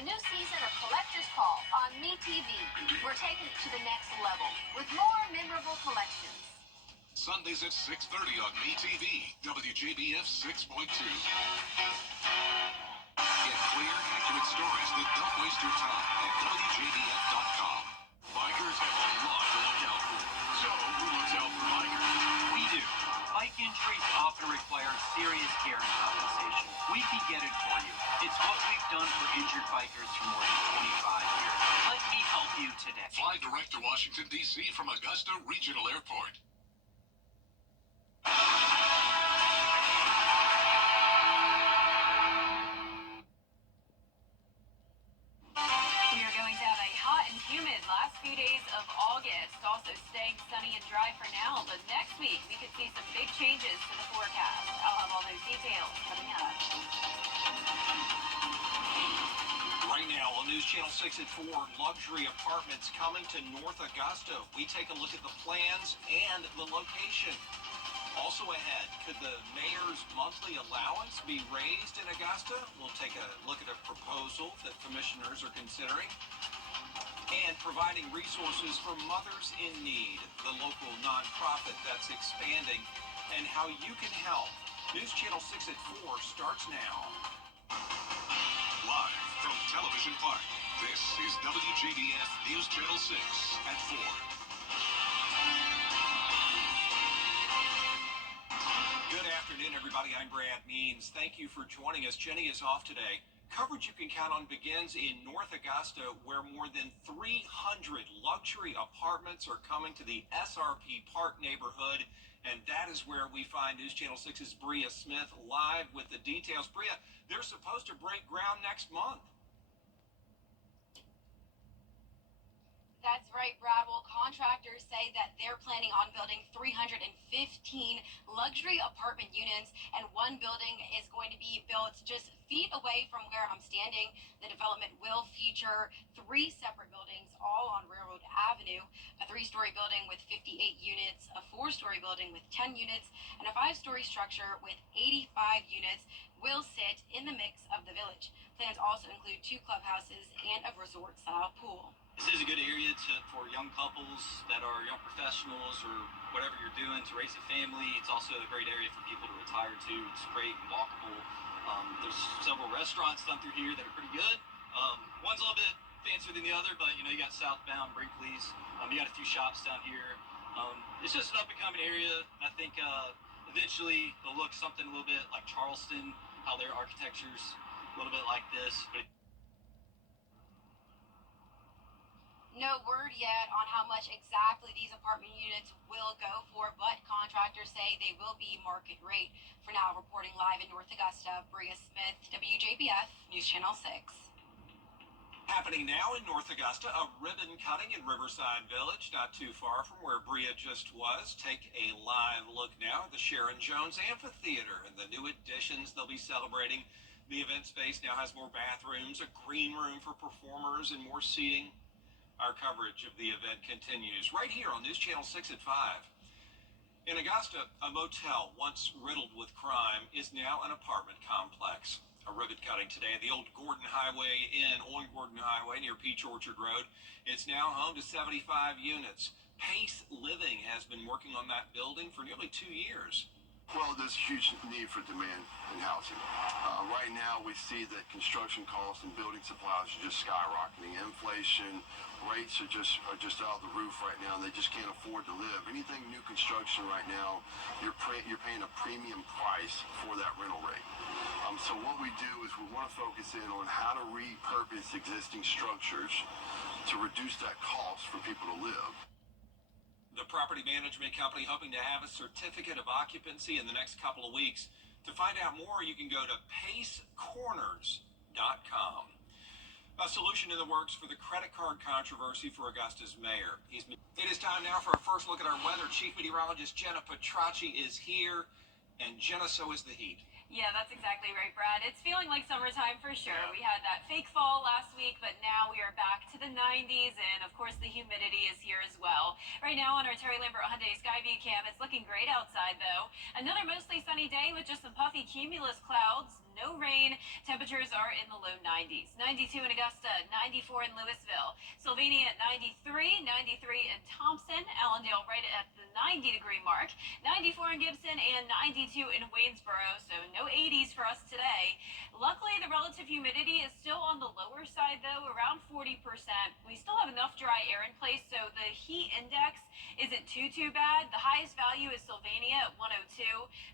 a new season of Collector's Call on MeTV. We're taking it to the next level with more memorable collections. Sundays at 6:30 on MeTV, WJBF 6.2. Get clear, accurate stories that don't waste your time at WJBF.com. Bikers have a lot to look out for. So, who looks out for bikers? We do. Bike injuries often require serious care and compensation. We can get it for you. It's what we've done for injured bikers for more than 25 years. Let me help you today. Fly direct to Washington, D.C. from Augusta Regional Airport. We are going to have a hot and humid last few days of August. Also staying sunny and dry for now, but next week we could see some big changes to the forecast. I'll have all those details coming up. Right now on News Channel 6 at 4, luxury apartments coming to North Augusta. We take a look at the plans and the location. Also ahead, could the mayor's monthly allowance be raised in Augusta? We'll take a look at a proposal that commissioners are considering. And providing resources for mothers in need, the local nonprofit that's expanding, and how you can help. News Channel 6 at 4 starts now. Live from Television Park, this is WJBF News Channel 6 at 4. Good afternoon, everybody. I'm Brad Means. Thank you for joining us. Jenny is off today. Coverage you can count on begins in North Augusta, where more than 300 luxury apartments are coming to the SRP Park neighborhood. And that is where we find News Channel 6's Bria Smith live with the details. Bria, they're supposed to break ground next month. That's right, Brad. Well, contractors say that they're planning on building 315 luxury apartment units, and one building is going to be built just feet away from where I'm standing. The development will feature 3 separate buildings, all on Railroad Avenue, a 3-story building with 58 units, a 4-story building with 10 units, and a 5-story structure with 85 units will sit in the mix of the village. Plans also include 2 clubhouses and a resort-style pool. This is a good area for young couples that are young professionals or whatever you're doing to raise a family. It's also a great area for people to retire to. It's great and walkable. There's several restaurants down through here that are pretty good. One's a little bit fancier than the other, but you got Southbound, Brinkley's. You got a few shops down here. It's just an up-and-coming area. I think eventually it'll look something a little bit like Charleston, how their architecture's a little bit like this. But No word yet on how much exactly these apartment units will go for, but contractors say they will be market rate. For now, reporting live in North Augusta, Bria Smith, WJBF, News Channel 6. Happening now in North Augusta, a ribbon cutting in Riverside Village, not too far from where Bria just was. Take a live look now at the Sharon Jones Amphitheater and the new additions they'll be celebrating. The event space now has more bathrooms, a green room for performers, and more seating. Our coverage of the event continues right here on News Channel 6 at 5. In Augusta, a motel once riddled with crime is now an apartment complex. A ribbon cutting today at the old Gordon Highway Inn on Gordon Highway near Peach Orchard Road. It's now home to 75 units. Pace Living has been working on that building for nearly 2 years. Well, there's a huge need for demand in housing. Right now, we see that construction costs and building supplies are just skyrocketing. Inflation rates are just out of the roof right now, and they just can't afford to live. Anything new construction right now, you're paying a premium price for that rental rate. So what we do is we want to focus in on how to repurpose existing structures to reduce that cost for people to live. The property management company hoping to have a certificate of occupancy in the next couple of weeks. To find out more, you can go to pacecorners.com. A solution in the works for the credit card controversy for Augusta's mayor. It is time now for our first look at our weather. Chief meteorologist Jenna Petracci is here. And Jenna, so is the heat. Yeah, that's exactly right, Brad. It's feeling like summertime for sure. Yeah. We had that fake fall last week, but now we are back to the 90s, and of course the humidity is here as well. Right now on our Terry Lambert Hyundai Skyview cam, it's looking great outside though. Another mostly sunny day with just some puffy cumulus clouds. no rain. Temperatures are in the low 90s. 92 in Augusta, 94 in Louisville, Sylvania at 93, 93 in Thompson, Allendale right at the 90-degree mark, 94 in Gibson, and 92 in Waynesboro, so no 80s for us today. Luckily, the relative humidity is still on the lower side, though, around 40%. We still have enough dry air in place, so the heat index isn't too bad. The highest value is Sylvania at 102,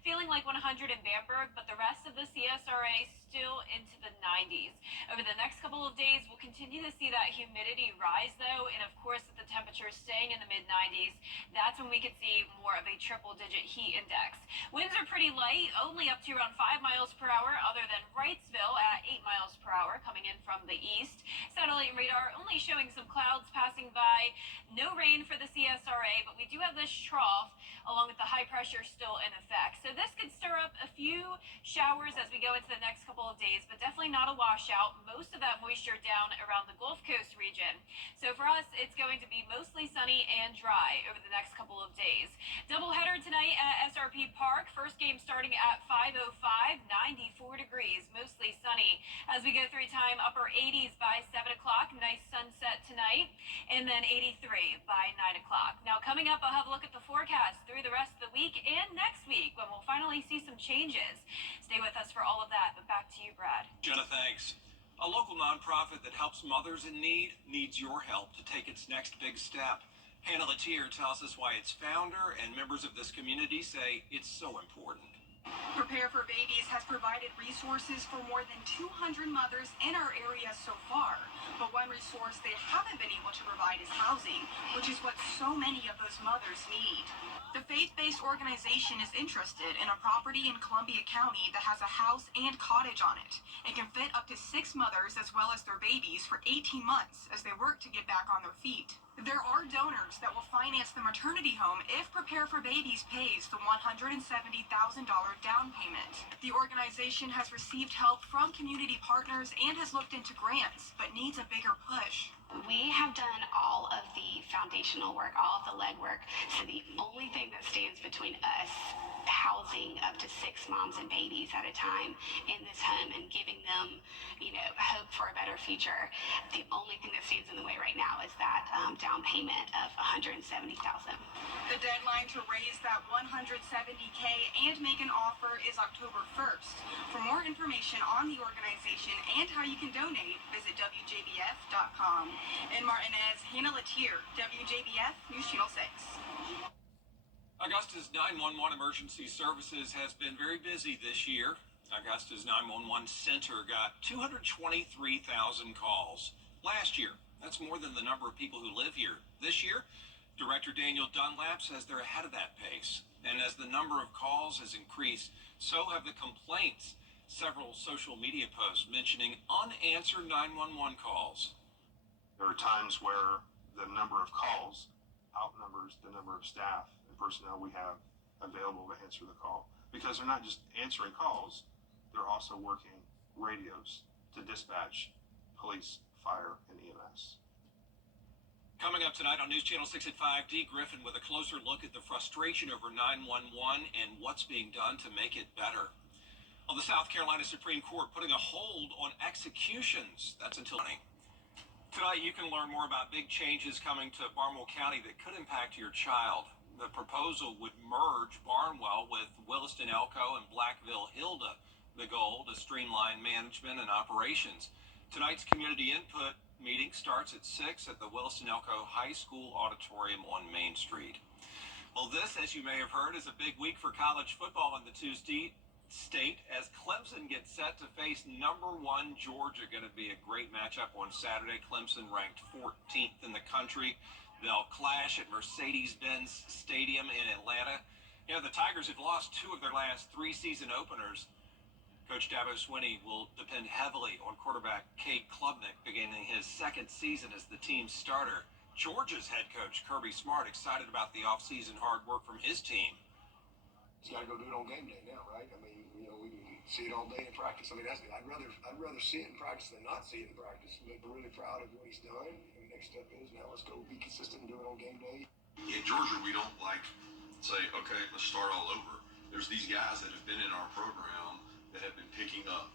feeling like 100 in Bamberg, but the rest of the CSRA still into the 90s. Over the next couple of days, we'll continue to see that humidity rise, though, and of course, with the temperature staying in the mid-90s, that's when we could see more of a triple-digit heat index. Winds are pretty light, only up to around 5 miles per hour, other than Wrightsville at 8 miles per hour coming in from the east. Satellite radar only showing some clouds passing by. No rain for the CSRA, but we do have this trough along with the high pressure still in effect. So this could stir up a few showers as we go into the next couple of days, but definitely not a washout. Most of that moisture down around the Gulf Coast region. So for us, it's going to be mostly sunny and dry over the next couple of days. Doubleheader tonight at SRP Park. First game starting at 5:05, 94 degrees, mostly sunny. As we go through time, upper 80s by 7 o'clock. Nice sunset tonight. And then 83 by 9 o'clock. Now coming up, I'll have a look at the forecast through the rest of the week and next week when we'll finally see some changes. Stay with us for all of that, but back to you, Brad. Jenna, thanks. A local nonprofit that helps mothers in need needs your help to take its next big step. Hannah Latier tells us why its founder and members of this community say it's so important. Prepare for Babies has provided resources for more than 200 mothers in our area so far. But one resource they haven't been able to provide is housing, which is what so many of those mothers need. The faith-based organization is interested in a property in Columbia County that has a house and cottage on it. It can fit up to 6 mothers as well as their babies for 18 months as they work to get back on their feet. There are donors that will finance the maternity home if Prepare for Babies pays the $170,000 down payment. The organization has received help from community partners and has looked into grants, but needs a bigger push. We have done all of the foundational work, all of the legwork. So the only thing that stands between us housing up to 6 moms and babies at a time in this home and giving them, hope for a better future, the only thing that stands in the way right now is that down payment of $170,000. The deadline to raise that $170K and make an offer is October 1st. For more information on the organization and how you can donate, visit WJBF.com. In Martinez, Hannah Latier, WJBF News Channel 6. Augusta's 911 emergency services has been very busy this year. Augusta's 911 center got 223,000 calls last year. That's more than the number of people who live here. This year, Director Daniel Dunlap says they're ahead of that pace. And as the number of calls has increased, so have the complaints. Several social media posts mentioning unanswered 911 calls. There are times where the number of calls outnumbers the number of staff and personnel we have available to answer the call. Because they're not just answering calls, they're also working radios to dispatch police, fire, and EMS. Coming up tonight on News Channel 6 at 5, Dee Griffin with a closer look at the frustration over 911 and what's being done to make it better. On the South Carolina Supreme Court putting a hold on executions. That's until morning. Tonight you can learn more about big changes coming to Barnwell County that could impact your child. The proposal would merge Barnwell with Williston Elko and Blackville Hilda. The goal to streamline management and operations. Tonight's community input meeting starts at 6 at the Williston Elko High School Auditorium on Main Street. Well, this, as you may have heard, is a big week for college football in the Tuesday state as Clemson gets set to face number 1 Georgia. Going to be a great matchup on Saturday. Clemson ranked 14th in the country. They'll clash at Mercedes-Benz Stadium in Atlanta. The Tigers have lost 2 of their last 3 season openers. Coach Dabo Swinney will depend heavily on quarterback Cade Klubnik beginning his 2nd season as the team's starter. Georgia's head coach Kirby Smart excited about the offseason hard work from his team. He's got to go do it on game day now, right? I mean, we can see it all day in practice. I mean, I'd rather see it in practice than not see it in practice. But we're really proud of what he's done. And the next step is now let's go be consistent and do it on game day. In Georgia, we don't say, okay, let's start all over. There's these guys that have been in our program that have been picking up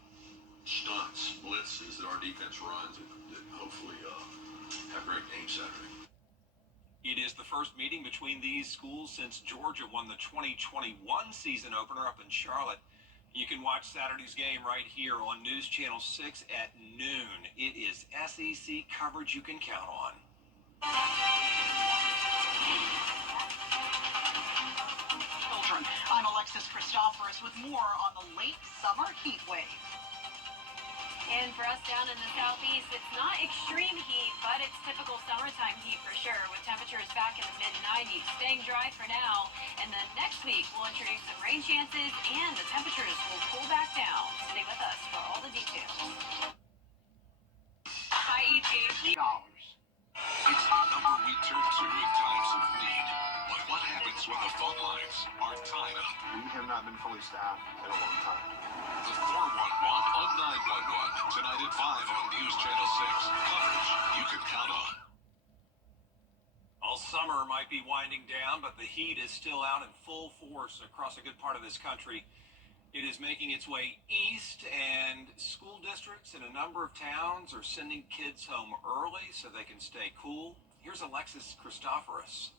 stunts, blitzes that our defense runs that hopefully have great games Saturday. It is the first meeting between these schools since Georgia won the 2021 season opener up in Charlotte. You can watch Saturday's game right here on News Channel 6 at noon. It is SEC coverage you can count on. Children, I'm Alexis Christoforous with more on the late summer heat wave. And for us down in the southeast, it's not extreme heat, but it's typical summertime heat for sure, with temperatures back in the mid-90s, staying dry for now. And then next week, we'll introduce some rain chances, and the temperatures will cool back down. Stay with us for all the details. It's IET. the number we turn to in times of need. But what happens when the phone lines are tied up? We have not been fully staffed in a long time. The 411 on 911. Tonight at 5 on News Channel 6. Coverage you can count on. Well, summer might be winding down, but the heat is still out in full force across a good part of this country. It is making its way east, and school districts in a number of towns are sending kids home early so they can stay cool. Here's Alexis Christoforous.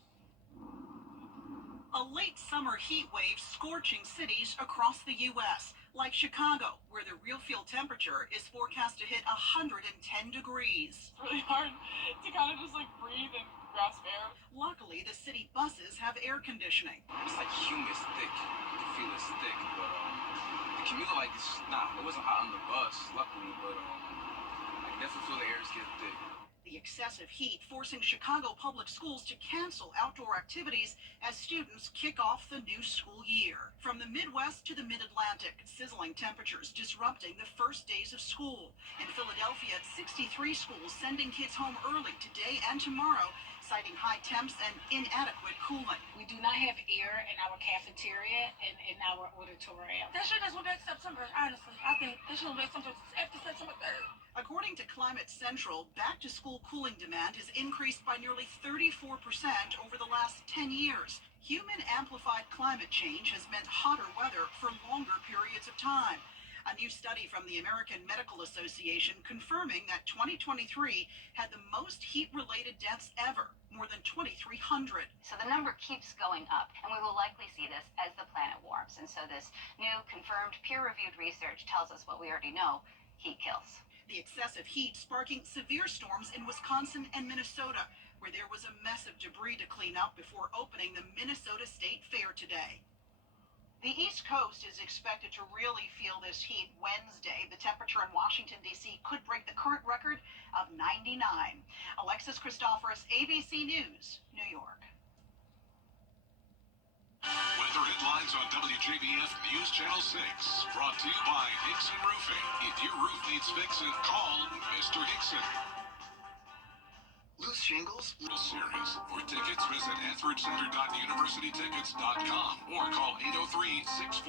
A late summer heat wave scorching cities across the U.S., like Chicago, where the real field temperature is forecast to hit 110 degrees. It's really hard to kind of just like breathe and grasp air. Luckily, the city buses have air conditioning. It's like humid, thick. You can feel it's thick, but the commute like it's not. It wasn't hot on the bus, luckily, but I can definitely feel the air is getting thick. The excessive heat forcing Chicago public schools to cancel outdoor activities as students kick off the new school year. From the Midwest to the Mid-Atlantic, sizzling temperatures disrupting the first days of school. In Philadelphia, 63 schools sending kids home early today and tomorrow, citing high temps and inadequate cooling. We do not have air in our cafeteria and in our auditorium. That shit is back September, honestly. I think that should be September after September 3rd. According to Climate Central, back-to-school cooling demand has increased by nearly 34% over the last 10 years. Human-amplified climate change has meant hotter weather for longer periods of time. A new study from the American Medical Association confirming that 2023 had the most heat-related deaths ever, more than 2,300. So the number keeps going up, and we will likely see this as the planet warms. And so this new confirmed peer-reviewed research tells us what we already know: heat kills. The excessive heat sparking severe storms in Wisconsin and Minnesota, where there was a mess of debris to clean up before opening the Minnesota State Fair today. The East Coast is expected to really feel this heat Wednesday. The temperature in Washington, D.C. could break the current record of 99. Alexis Christoforous, ABC News, New York. Weather headlines on WJBF News Channel 6. Brought to you by Hickson Roofing. If your roof needs fixing, call Mr. Hickson. Loose shingles? Series. For tickets, visit EthridgeCenter.universitytickets.com or call 803-641-3305.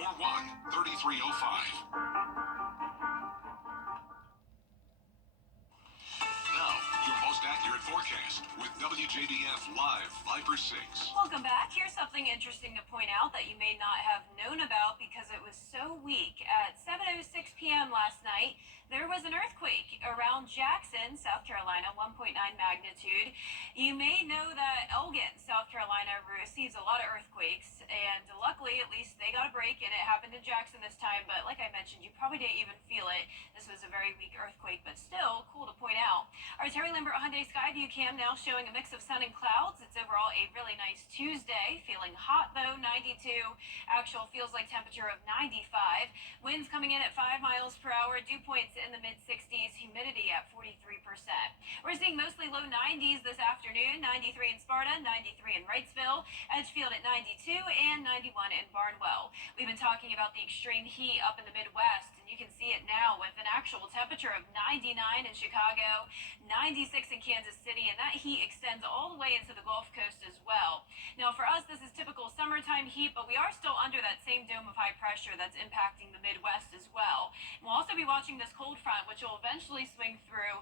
Now, your most accurate forecast with WJBF Live Viper 6. Welcome back. Here's something interesting to point out that you may not have known about because it was so weak. At 7:06 p.m. last night, there was an earthquake around Jackson, South Carolina, 1.9 magnitude. You may know that Elgin, South Carolina, receives a lot of earthquakes, and luckily, at least they got a break, and it happened in Jackson this time. But like I mentioned, you probably didn't even feel it. This was a very weak earthquake, but still cool to point out. Our Terry Lambert Hyundai Skyview cam now showing a mix of sun and clouds. It's overall a really nice Tuesday. Feeling hot though, 92. Actual feels like temperature of 95. Winds coming in at 5 miles per hour. Dew points in the mid-60s. Humidity at 43%. We're seeing mostly low 90s this afternoon. 93 in Sparta, 93 in Wrightsville, Edgefield at 92, and 91 in Barnwell. We've been talking about the extreme heat up in the Midwest, and you can see it now with an actual temperature of 99 in Chicago, 96 in Kansas City, and that heat extends all the way into the Gulf Coast as well. Now, for us, this is typical summertime heat, but we are still under that same dome of high pressure that's impacting the Midwest as well. And we'll also be watching this cold front, which will eventually swing through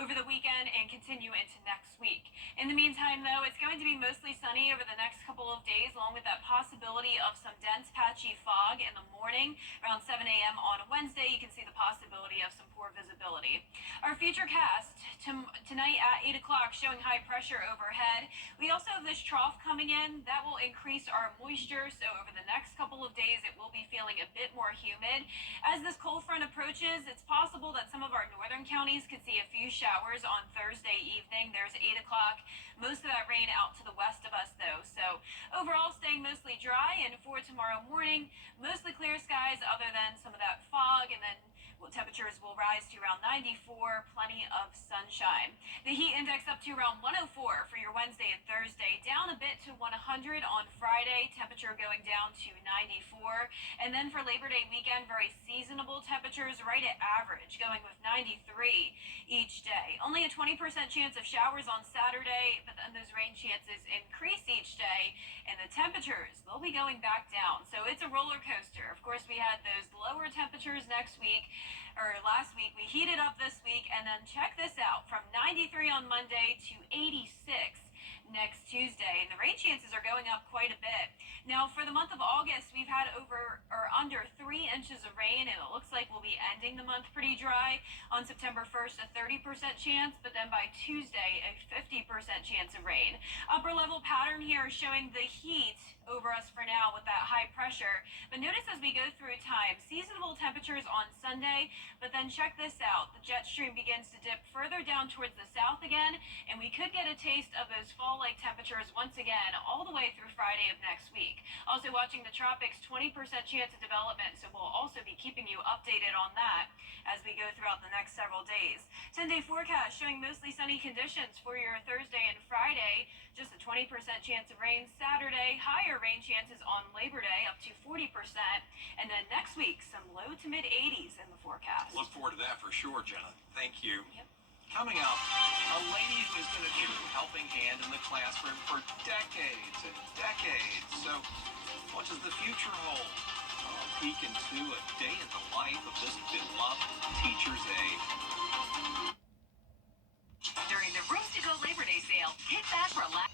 over the weekend and continue into next week. In the meantime, though, it's going to be mostly sunny over the next couple of days, along with that possibility of some dense, patchy fog in the morning. Around 7 a.m. on Wednesday, you can see the possibility of some poor visibility. Our futurecast tonight at 8 o'clock showing high pressure overhead. We also have this trough coming in that will increase our moisture, so over the next couple of days it will be feeling a bit more humid. As this cold front approaches, it's possible that some of our northern counties could see a few showers on Thursday evening. There's 8 o'clock. Most of that rain out to the west of us, though. So overall, staying mostly dry, and for tomorrow morning, mostly clear skies other than some of that fog, and then temperatures will rise to around 94, plenty of sunshine. The heat index up to around 104 for your Wednesday and Thursday, down a bit to 100 on Friday, temperature going down to 94. And then for Labor Day weekend, very seasonable temperatures, right at average, going with 93 each day. Only a 20% chance of showers on Saturday, but then those rain chances increase each day, and the temperatures, they'll be going back down. So it's a roller coaster. Of course, we had those lower temperatures last week. We heated up this week, and then check this out, from 93 on Monday to 86 next Tuesday, and the rain chances are going up quite a bit. Now, for the month of August, we've had over or under 3 inches of rain, and it looks like we'll be ending the month pretty dry. On September 1st, a 30% chance, but then by Tuesday, a 50% chance of rain. Upper level pattern here showing the heat over us for now with that high pressure. But notice as we go through time, seasonable temperatures on Sunday, but then check this out. The jet stream begins to dip further down towards the south again, and we could get a taste of those fall-like temperatures once again all the way through Friday of next week. Also watching the tropics, 20% chance of development, so we'll also be keeping you updated on that as we go throughout the next several days. 10-day forecast showing mostly sunny conditions for your Thursday and Friday, just a 20% chance of rain Saturday, higher rain chances on Labor Day up to 40%, and then next week some low to mid 80s in the forecast. Look forward to that for sure, Jenna. Thank you. Yep. Coming up, a lady who has been a true helping hand in the classroom for decades and decades. So, what does the future hold? A peek into a day in the life of this beloved teacher's aide. During the Rooms to Go Labor Day sale, hit back for a last.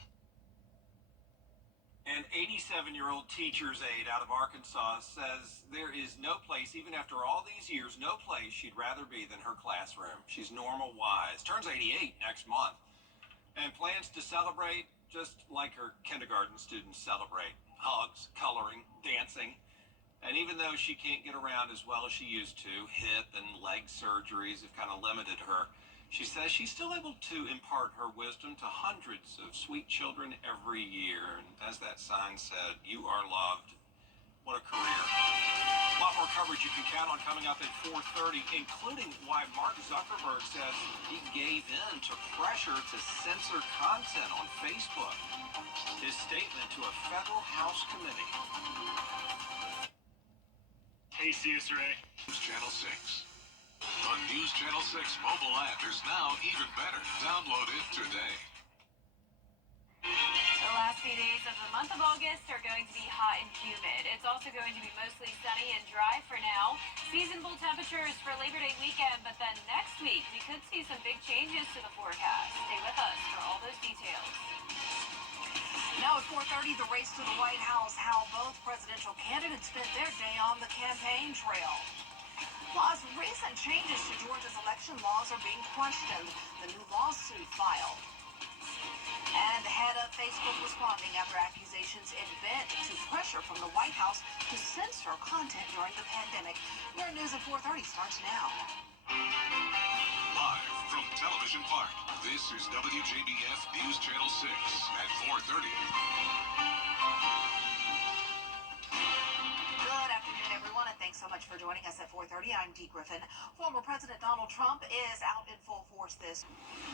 An 87-year-old teacher's aide out of Arkansas says there is no place, even after all these years, no place she'd rather be than her classroom. She's normal wise, turns 88 next month, and plans to celebrate just like her kindergarten students celebrate. Hugs, coloring, dancing. And even though she can't get around as well as she used to, hip and leg surgeries have kind of limited her, she says she's still able to impart her wisdom to hundreds of sweet children every year. And as that sign said, you are loved. What a career. A lot more coverage you can count on coming up at 4:30, including why Mark Zuckerberg says he gave in to pressure to censor content on Facebook. His statement to a federal House committee. Hey, CSRA. News Channel 6. The News Channel 6 mobile app is now even better. Download it today. The last few days of the month of August are going to be hot and humid. It's also going to be mostly sunny and dry for now. Seasonable temperatures for Labor Day weekend, but then next week we could see some big changes to the forecast. Stay with us for all those details. Now at 4:30, the race to the White House, how both presidential candidates spent their day on the campaign trail. Plus, recent changes to Georgia's election laws are being questioned. The new lawsuit filed. And the head of Facebook responding after accusations it bent to pressure from the White House to censor content during the pandemic. Your news at 4:30 starts now. Live from Television Park, this is WJBF News Channel 6 at 4:30. Good afternoon, everyone, and thanks so much for joining us at 4:30. I'm Dee Griffin. Former President Donald Trump is out in full force this.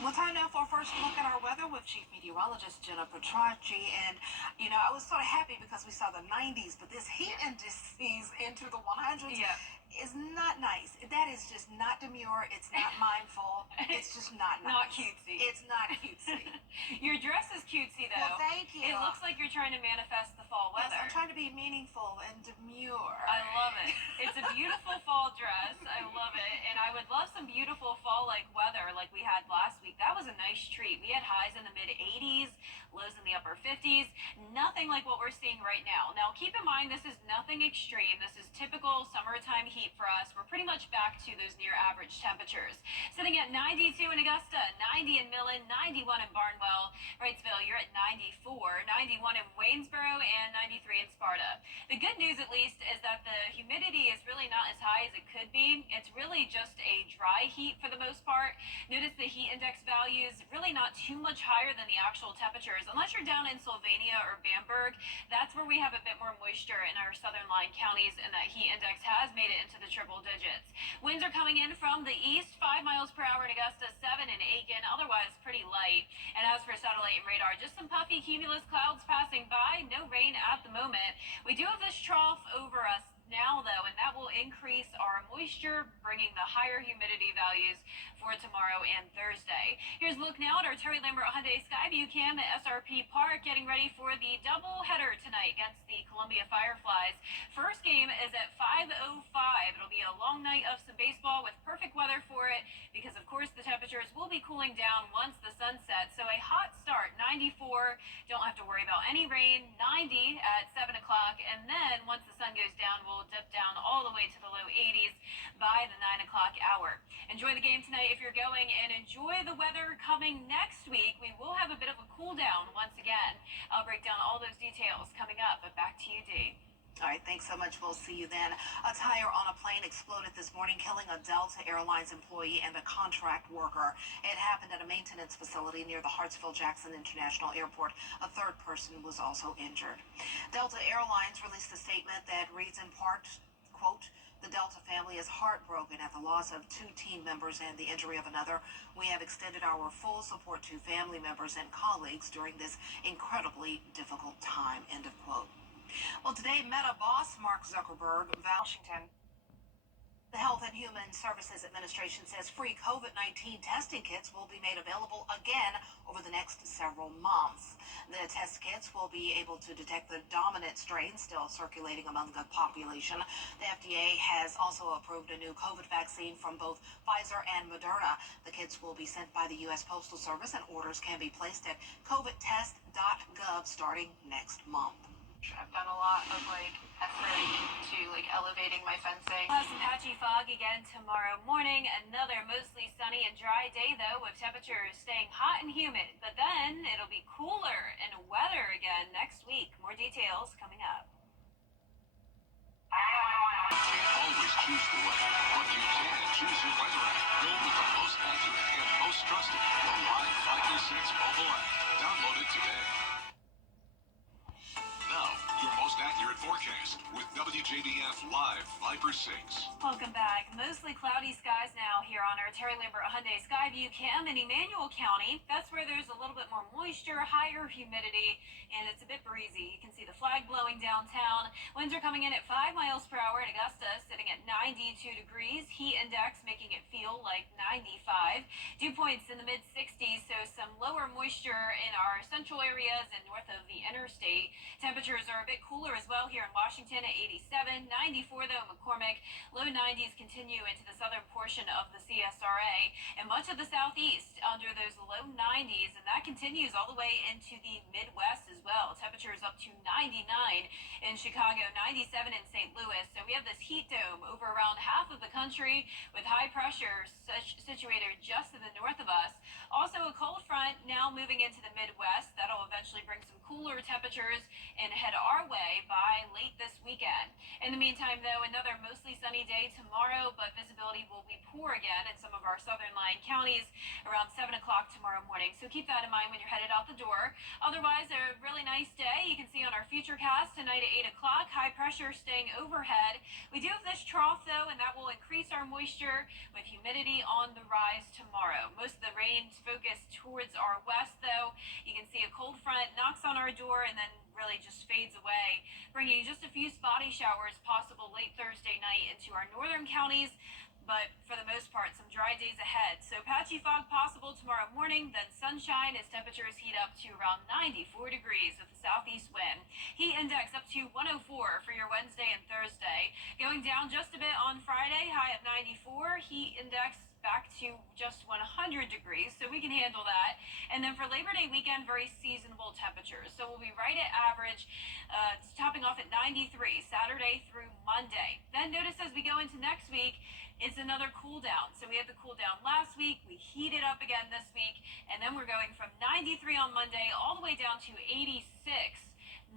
Well, time now for our first look at our weather with Chief Meteorologist Jenna Petracci. And, I was sort of happy because we saw the 90s, but this heat indices into the 100s. Yeah. is not nice. That is just not demure. It's not mindful. It's just not nice. Not cutesy. It's not cutesy. Your dress is cutesy, though. Well, thank you. It looks like you're trying to manifest the fall Yes, weather. I'm trying to be meaningful and demure. I love it. It's a beautiful fall dress. I love it. And I would love some beautiful fall-like weather like we had last week. That was a nice treat. We had highs in the mid-80s, lows in the upper 50s. Nothing like what we're seeing right now. Now, keep in mind, this is nothing extreme. This is typical summertime heat for us. We're pretty much back to those near average temperatures. Sitting at 92 in Augusta, 90 in Millen, 91 in Barnwell. Wrightsville, you're at 94, 91 in Waynesboro, and 93 in Sparta. The good news, at least, is that the humidity is really not as high as it could be. It's really just a dry heat for the most part. Notice the heat index values really not too much higher than the actual temperatures. Unless you're down in Sylvania or Bamberg, that's where we have a bit more moisture in our southern line counties, and that heat index has made it into the triple digits. Winds are coming in from the east, 5 miles per hour in Augusta, 7 in Aiken, otherwise pretty light. And as for satellite and radar, just some puffy cumulus clouds passing by, no rain at the moment. We do have this trough over us now, though, and that will increase our moisture, bringing the higher humidity values for tomorrow and Thursday. Here's a look now at our Terry Lambert Hyundai Skyview Cam at SRP Park, getting ready for the doubleheader tonight against the Columbia Fireflies. First game is at 5:05. It'll be a long night of some baseball with perfect weather for it because, of course, the temperatures will be cooling down once the sun sets. So a hot start, 94. Don't have to worry about any rain. 90 at 7 o'clock, and then once the sun goes down, we'll dip down all the way to the low 80s by the 9 o'clock hour. Enjoy the game tonight if you're going, and enjoy the weather coming next week. We will have a bit of a cool down once again. I'll break down all those details coming up, but back to you, Dee. All right, thanks so much. We'll see you then. A tire on a plane exploded this morning, killing a Delta Airlines employee and a contract worker. It happened at a maintenance facility near the Hartsfield-Jackson International Airport. A third person was also injured. Delta Airlines released a statement that reads in part, quote, "The Delta family is heartbroken at the loss of 2 team members and the injury of another. We have extended our full support to family members and colleagues during this incredibly difficult time," end of quote. Well, today, Meta boss Mark Zuckerberg, Washington. The Health and Human Services Administration says free COVID-19 testing kits will be made available again over the next several months. The test kits will be able to detect the dominant strain still circulating among the population. The FDA has also approved a new COVID vaccine from both Pfizer and Moderna. The kits will be sent by the U.S. Postal Service, and orders can be placed at covidtest.gov starting next month. I've done a lot of effort to elevating my fencing. We'll have some patchy fog again tomorrow morning. Another mostly sunny and dry day, though, with temperatures staying hot and humid. But then it'll be cooler and weather again next week. More details coming up. You can't always choose the weather, but you can choose your weather app. Go with the most accurate and most trusted, the Live 536 mobile app. Download it today. Now, your most accurate forecast with WJBF Live Viper 6. Welcome back. Mostly cloudy skies now here on our Terry Lambert Hyundai Skyview Cam in Emmanuel County. That's where there's a little bit more moisture, higher humidity, and it's a bit breezy. You can see the flag blowing downtown. Winds are coming in at 5 miles per hour in Augusta, sitting at 92 degrees. Heat index making it feel like 95. Dew points in the mid-60s, so some lower moisture in our central areas and north of the interstate. Temperatures are a bit cooler as well here in Washington at 87, 94 though in McCormick. Low 90s continue into the southern portion of the CSRA and much of the southeast under those low 90s, and that continues all the way into the Midwest as well. Temperatures up to 99 in Chicago, 97 in St. Louis. So we have this heat dome over around half of the country with high pressure situated just to the north of us. Also a cold front now moving into the Midwest. That'll eventually bring some cooler temperatures and head our way by late this weekend. In the meantime, though, another mostly sunny day tomorrow, but visibility will be poor again in some of our southern line counties around 7 o'clock tomorrow morning. So keep that in mind when you're headed out the door. Otherwise, a really nice day. You can see on our futurecast tonight at 8 o'clock, high pressure staying overhead. We do have this trough, though, and that will increase our moisture with humidity on the rise tomorrow. Most of the rain's focused towards our west, though. You can see a cold front knocks on our door and then really just fades away, bringing just a few spotty showers possible late Thursday night into our northern counties. But for the most part, some dry days ahead. So patchy fog possible tomorrow morning, then sunshine as temperatures heat up to around 94 degrees with a southeast wind. Heat index up to 104 for your Wednesday and Thursday. Going down just a bit on Friday, high at 94. Heat index back to just 100 degrees, so we can handle that. And then for Labor Day weekend, very seasonable temperatures. So we'll be right at average, topping off at 93 Saturday through Monday. Then notice as we go into next week, it's another cool down. So we had the cool down last week, we heated up again this week, and then we're going from 93 on Monday all the way down to 86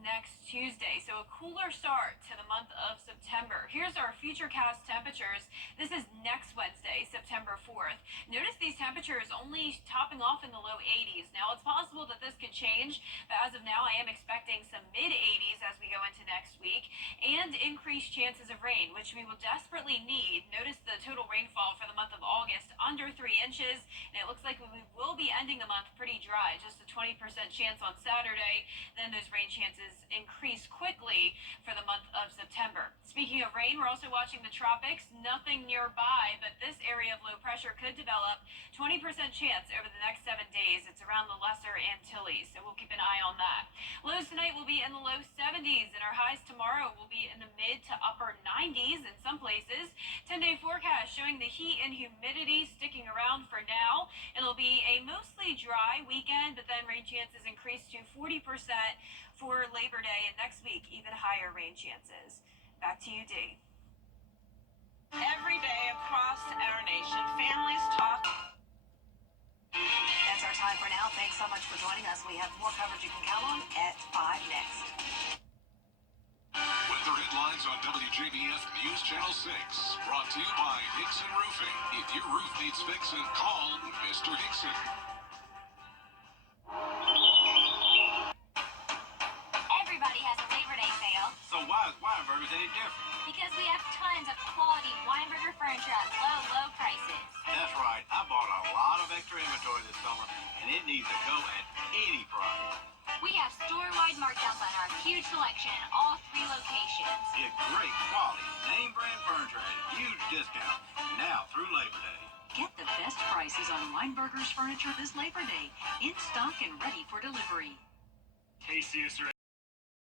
next Tuesday. So a cooler start to the month of September. Here's our futurecast temperatures. This is next Wednesday, September 4th. Notice these temperatures only topping off in the low 80s. Now it's possible that this could change, but as of now I am expecting some mid 80s as we go into next week and increased chances of rain, which we will desperately need. Notice the total rainfall for the month of August under 3 inches, and it looks like we will be ending the month pretty dry, just a 20% chance on Saturday. Then those rain chances increase quickly for the month of September. Speaking of rain, we're also watching the tropics. Nothing nearby, but this area of low pressure could develop. 20% chance over the next 7 days. It's around the Lesser Antilles, so we'll keep an eye on that. Lows tonight will be in the low 70s, and our highs tomorrow will be in the mid to upper 90s in some places. 10-day forecast showing the heat and humidity sticking around for now. It'll be a mostly dry weekend, but then rain chances increase to 40% for Labor Day, and next week even higher rain chances. Back to you, Dee. Every day across our nation, families talk. That's our time for now. Thanks so much for joining us. We have more coverage you can count on at 5 next. Weather headlines on WJBF News Channel 6. Brought to you by Hickson Roofing. If your roof needs fixing, call Mr. Hickson. Everybody has a Labor Day sale. So why is Weinberger's any different? Because we have tons of quality Weinberger furniture at low prices. That's right. I bought a lot of extra inventory this summer, and it needs to go at any price. We have store-wide markdowns on our huge selection in all 3 locations. Get great quality, name brand furniture at a huge discount now through Labor Day. Get the best prices on Weinberger's furniture this Labor Day. In stock and ready for delivery. Tastiest